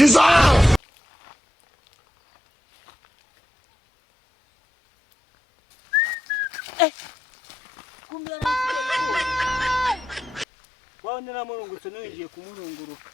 Dissolve! Waonera murungu tunogiye kumurunguruka.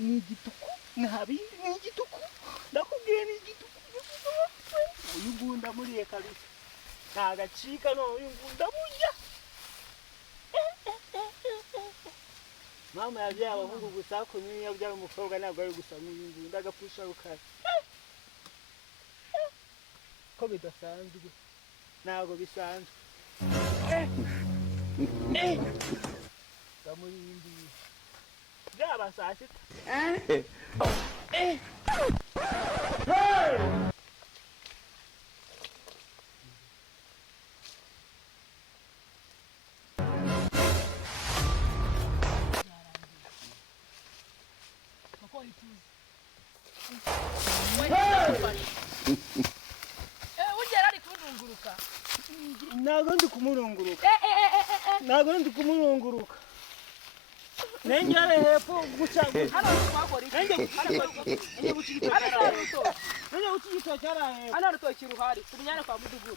N'igituku ntabindi n'igituku ndakubwiye n'igituku uyu ngunda muriye kabisa ntagacika none uyu ngunda burya mama yabyaye abahungu gusa ko niyo yabyaye umukobwa ntabwo ari gusa nk'uyu ngunda agapfusha rukara ko bidasanzwe ntabwo bisanzwe ndamurindi byaba saa sita ntabwo ndi kumurunguruka ntabwo ndi kumurunguruka Nenjare hepfo guca hano twakora iki nenge gucigito cyarahe hano rutoki ruhari tumenyane kwa mudugudu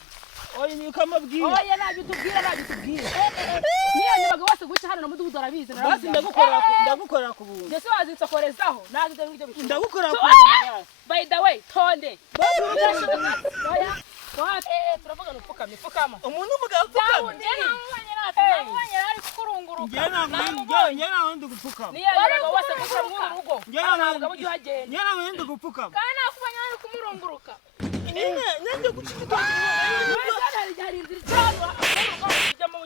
oyi ni kamabwira oya nabitubwira niyo nyabaga wase guca hano na mudugudu arabizi basi ndagukora ku buntu ndetse wazitsokorezaho nagize ngibyo bishimye ndagukora ku buntu by the way tonde oya turavuga nupfukame pfukama umuntu umugabo pfukama namubanye ari kukurunguruka ngena ndi gupfukama niyo nyabaga wase guca mu rugo ngena bujye hagenda ngena ndi gupfukama kana nakubanye ari kumurunguruka nende gucikita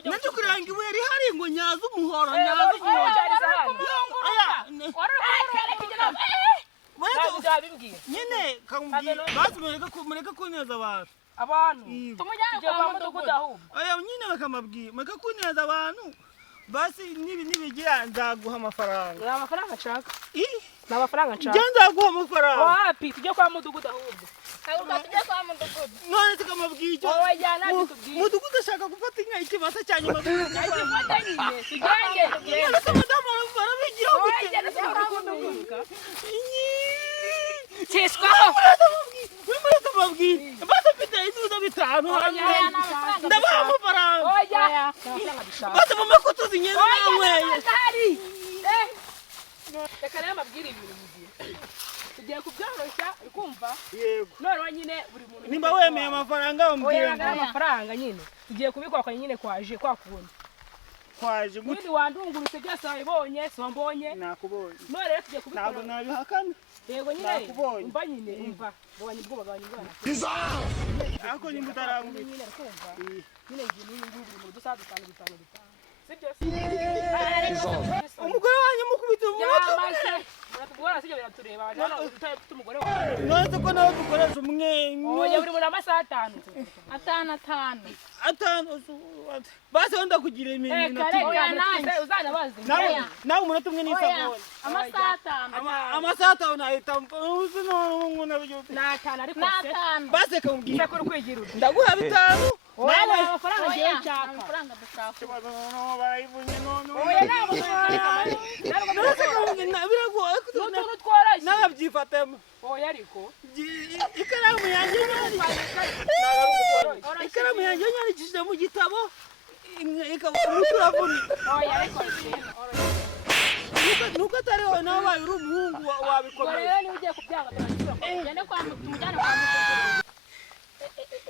nende kuranga iwe ri hari ngo nyaza umuhoro nyaza nyine mureka kuneza abantu tumujyane kwa mudugudu ahubwo oya nyine bakamabwira mureka kuneza abantu basi nibigira nzaguha amafaranga amafaranga nshaka n'amafaranga nshaka nzaguha amafaranga wapi tujye kwa mudugudu ahubwo tujye kwa mudugudu none tukamabwira oya nabitubwira mudugudu ashaka gufata inka ikibasa cyane ayifata nyine tugenge madamu barabigira gute Cesco Wimurabwira bata pita izuza bitanu ndabaha amafaranga oya bata mamakutu zinyene nawe reka rero mabwira ibintu mugiye tugiye kubyoroshya ukumva yego none nyine buri muntu nimba wemeye amafaranga umbwira amafaranga nyine tugiye kubikwa nyine kwaje kwakubundi kwaje gute wandungurutse byose wabonye so mbonye nakubonye none rero tugiye kubikora ntabwo nabihakana yego nyine umva nyine umva bwabanye ubwoba bwabanye ubwoba ako ni mutaramu nyine kumva nyine ibintu mu dusadu cyane sibyo umugore wanyu mukubita umuntu Muratubwira sije biratureba hano utafite umugore wawe none ko nawe dukoresha umwe oya buri muri amasaha 5 basi wenda kugira iminota oya nanjye uzanabazi nawe umunota umwe n'isabone amasaha 5 nahita uzi no nabyo natana ariko basi kamubwira ko rukwigira ndaguha 5 oya amafaranga ngiye cyaka amafaranga dushaka no barayivunye none oya nabo biragoye kutuntu twaraje nabyifatemo oya ariko ikaramu yanjye nyari kije mu gitabo umuturavuni oya ariko nuko atariho nabaye uri umuhungu wabikomeye oya ni ugiye kubyanga ugende kwa mujyane kwa mudugudu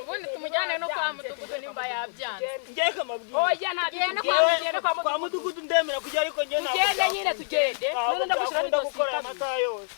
ubundi tumujyane no kwa mudugudu nimba yabyanze ngiye kamabwira oya nagende kwa mudugudu ndemera kujya ariko ngiye ntabwo ugende nyine tugende none ndagushira n'idosiye gukora amata yose